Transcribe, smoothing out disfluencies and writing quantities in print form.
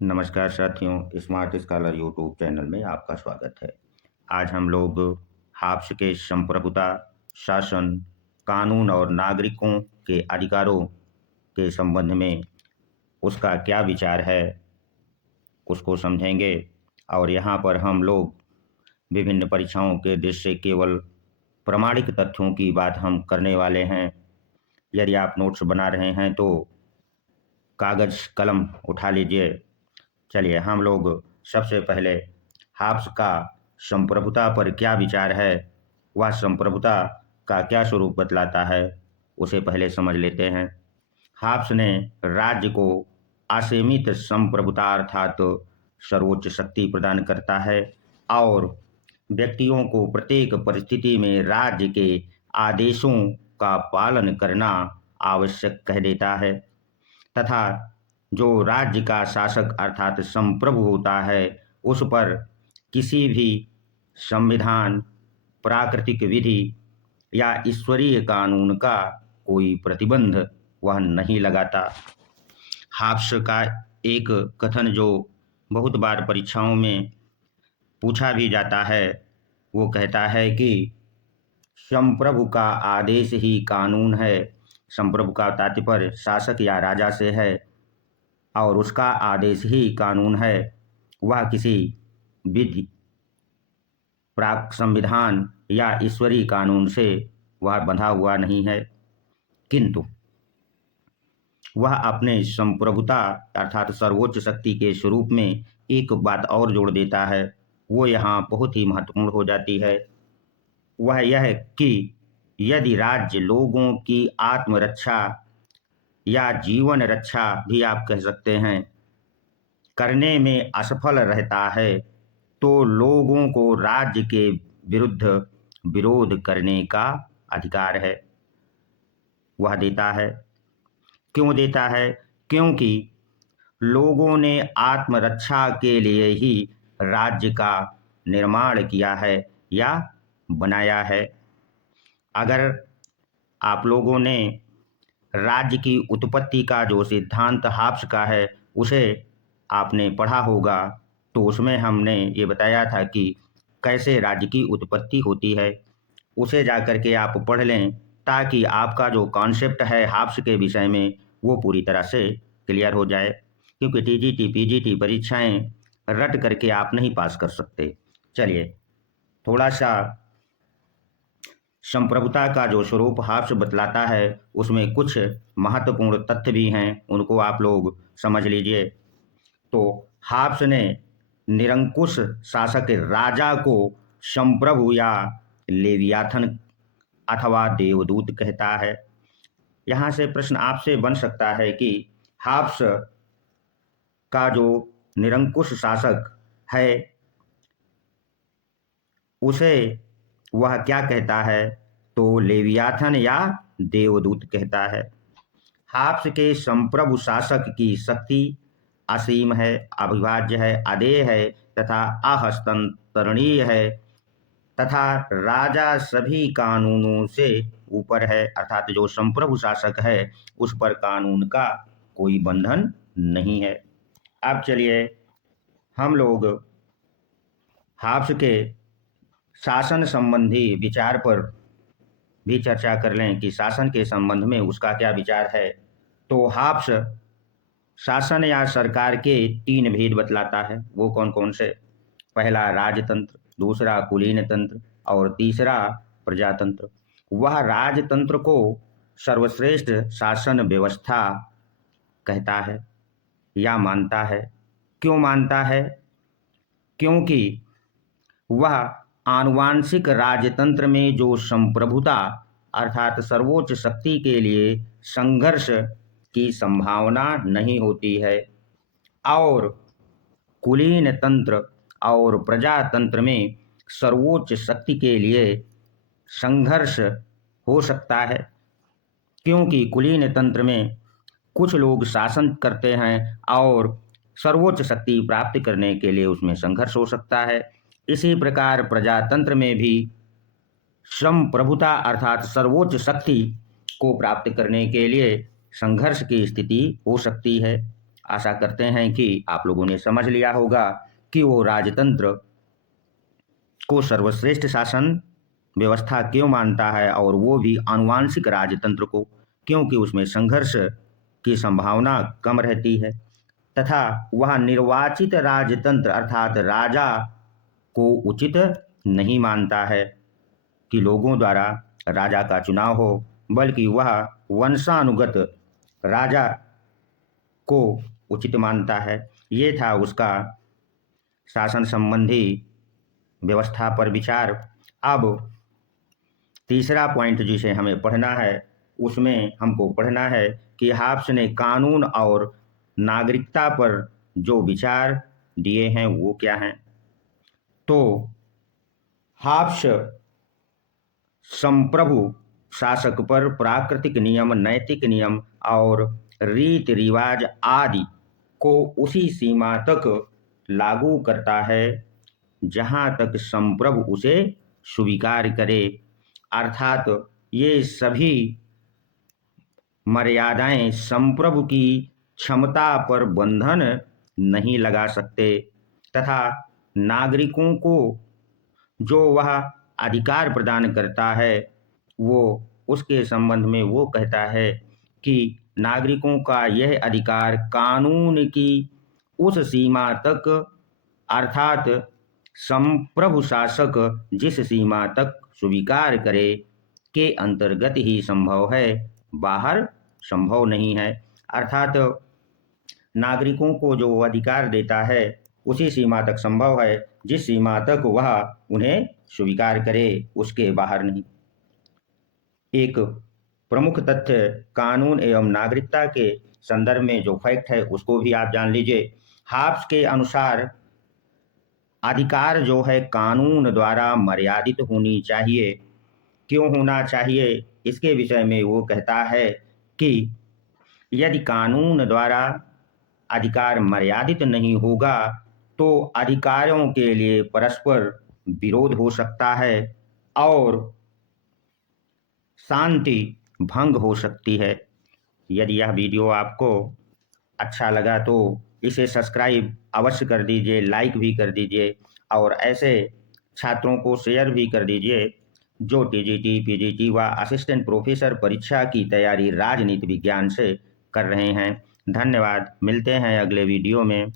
नमस्कार साथियों, smart scholar YouTube channel में आपका स्वागत है। आज हम लोग हाब्स के संप्रभुता, शासन, कानून और नागरिकों के अधिकारों के संबंध में उसका क्या विचार है, उसको समझेंगे। और यहाँ पर हम लोग विभिन्न परीक्षाओं के दृष्टि से केवल प्रामाणिक तथ्यों की बात हम करने वाले हैं। यदि आप नोट्स बना रहे हैं तो कागज़ कलम उठा लीजिए। चलिए हम लोग सबसे पहले हाब्स का संप्रभुता पर क्या विचार है, वह संप्रभुता का क्या स्वरूप बतलाता है, उसे पहले समझ लेते हैं। हाब्स ने राज्य को असीमित संप्रभुता अर्थात सर्वोच्च शक्ति प्रदान करता है और व्यक्तियों को प्रत्येक परिस्थिति में राज्य के आदेशों का पालन करना आवश्यक कह देता है तथा जो राज्य का शासक अर्थात संप्रभु होता है उस पर किसी भी संविधान, प्राकृतिक विधि या ईश्वरीय कानून का कोई प्रतिबंध वह नहीं लगाता। हाब्स का एक कथन जो बहुत बार परीक्षाओं में पूछा भी जाता है, वो कहता है कि संप्रभु का आदेश ही कानून है। संप्रभु का तात्पर्य शासक या राजा से है और उसका आदेश ही कानून है। वह किसी विधि, प्राक संविधान या ईश्वरीय कानून से वह बंधा हुआ नहीं है, किंतु वह अपने संप्रभुता अर्थात सर्वोच्च शक्ति के स्वरूप में एक बात और जोड़ देता है। वो यहाँ बहुत ही महत्वपूर्ण हो जाती है। वह यह कि यदि राज्य लोगों की आत्मरक्षा या जीवन रक्षा भी आप कह सकते हैं करने में असफल रहता है तो लोगों को राज्य के विरुद्ध विरोध करने का अधिकार है, वह देता है। क्यों देता है? क्योंकि लोगों ने आत्मरक्षा के लिए ही राज्य का निर्माण किया है या बनाया है। अगर आप लोगों ने राज्य की उत्पत्ति का जो सिद्धांत हाब्स का है उसे आपने पढ़ा होगा तो उसमें हमने ये बताया था कि कैसे राज्य की उत्पत्ति होती है। उसे जाकर के आप पढ़ लें ताकि आपका जो कॉन्सेप्ट है हाब्स के विषय में वो पूरी तरह से क्लियर हो जाए, क्योंकि टीजीटी पीजीटी परीक्षाएं रट करके आप नहीं पास कर सकते। चलिए थोड़ा सा संप्रभुता का जो स्वरूप हाब्स बतलाता है उसमें कुछ महत्वपूर्ण तथ्य भी हैं, उनको आप लोग समझ लीजिए। तो हाब्स ने निरंकुश शासक राजा को संप्रभु या लेवियाथन अथवा देवदूत कहता है। यहाँ से प्रश्न आपसे बन सकता है कि हाब्स का जो निरंकुश शासक है उसे वह क्या कहता है? तो लेवियाथन या देवदूत कहता है। हाब्स के संप्रभु शासक की शक्ति असीम है, अविभाज्य है, अदेय है तथा अहस्तांतरणीय है तथा राजा सभी कानूनों से ऊपर है, अर्थात जो संप्रभु शासक है उस पर कानून का कोई बंधन नहीं है। अब चलिए हम लोग हाब्स के शासन संबंधी विचार पर भी चर्चा कर लें कि शासन के संबंध में उसका क्या विचार है। तो हाब्स शासन या सरकार के 3 भेद बतलाता है। वो कौन कौन से? पहला राजतंत्र, दूसरा कुलीन तंत्र और तीसरा प्रजातंत्र। वह राजतंत्र को सर्वश्रेष्ठ शासन व्यवस्था कहता है या मानता है। क्यों मानता है? क्योंकि वह आनुवांशिक राजतंत्र में जो संप्रभुता अर्थात सर्वोच्च शक्ति के लिए संघर्ष की संभावना नहीं होती है और कुलीन तंत्र और प्रजातंत्र में सर्वोच्च शक्ति के लिए संघर्ष हो सकता है, क्योंकि कुलीन तंत्र में कुछ लोग शासन करते हैं और सर्वोच्च शक्ति प्राप्त करने के लिए उसमें संघर्ष हो सकता है। इसी प्रकार प्रजातंत्र में भी संप्रभुता अर्थात सर्वोच्च शक्ति को प्राप्त करने के लिए संघर्ष की स्थिति हो सकती है आशा करते हैं कि आप लोगों ने समझ लिया होगा कि वो राजतंत्र को सर्वश्रेष्ठ शासन व्यवस्था क्यों मानता है, और वो भी आनुवांशिक राजतंत्र को, क्योंकि उसमें संघर्ष की संभावना कम रहती है, तथा वह निर्वाचित राजतंत्र अर्थात राजा को उचित नहीं मानता है कि लोगों द्वारा राजा का चुनाव हो, बल्कि वह वंशानुगत राजा को उचित मानता है। ये था उसका शासन संबंधी व्यवस्था पर विचार। अब तीसरा पॉइंट जिसे हमें पढ़ना है, उसमें हमको पढ़ना है कि हाब्स ने कानून और नागरिकता पर जो विचार दिए हैं वो क्या हैं। तो हाब्स संप्रभु शासक पर प्राकृतिक नियम, नैतिक नियम और रीति रिवाज आदि को उसी सीमा तक लागू करता है जहां तक संप्रभु उसे स्वीकार करे, अर्थात ये सभी मर्यादाएं संप्रभु की क्षमता पर बंधन नहीं लगा सकते, तथा नागरिकों को जो वह अधिकार प्रदान करता है वो उसके संबंध में वो कहता है कि नागरिकों का यह अधिकार कानून की उस सीमा तक, अर्थात संप्रभु शासक जिस सीमा तक स्वीकार करे के अंतर्गत ही संभव है, बाहर संभव नहीं है। अर्थात नागरिकों को जो अधिकार देता है उसी सीमा तक संभव है जिस सीमा तक वह उन्हें स्वीकार करे, उसके बाहर नहीं। एक प्रमुख तथ्य कानून एवं नागरिकता के संदर्भ में जो फैक्ट है उसको भी आप जान लीजिए। हाब्स के अनुसार अधिकार जो है कानून द्वारा मर्यादित होनी चाहिए। क्यों होना चाहिए, इसके विषय में वो कहता है कि यदि कानून द्वारा अधिकार मर्यादित नहीं होगा तो अधिकारों के लिए परस्पर विरोध हो सकता है और शांति भंग हो सकती है। यदि यह वीडियो आपको अच्छा लगा तो इसे सब्सक्राइब अवश्य कर दीजिए, लाइक भी कर दीजिए और ऐसे छात्रों को शेयर भी कर दीजिए जो टीजीटी, पीजीटी व असिस्टेंट प्रोफेसर परीक्षा की तैयारी राजनीति विज्ञान से कर रहे हैं। धन्यवाद, मिलते हैं अगले वीडियो में।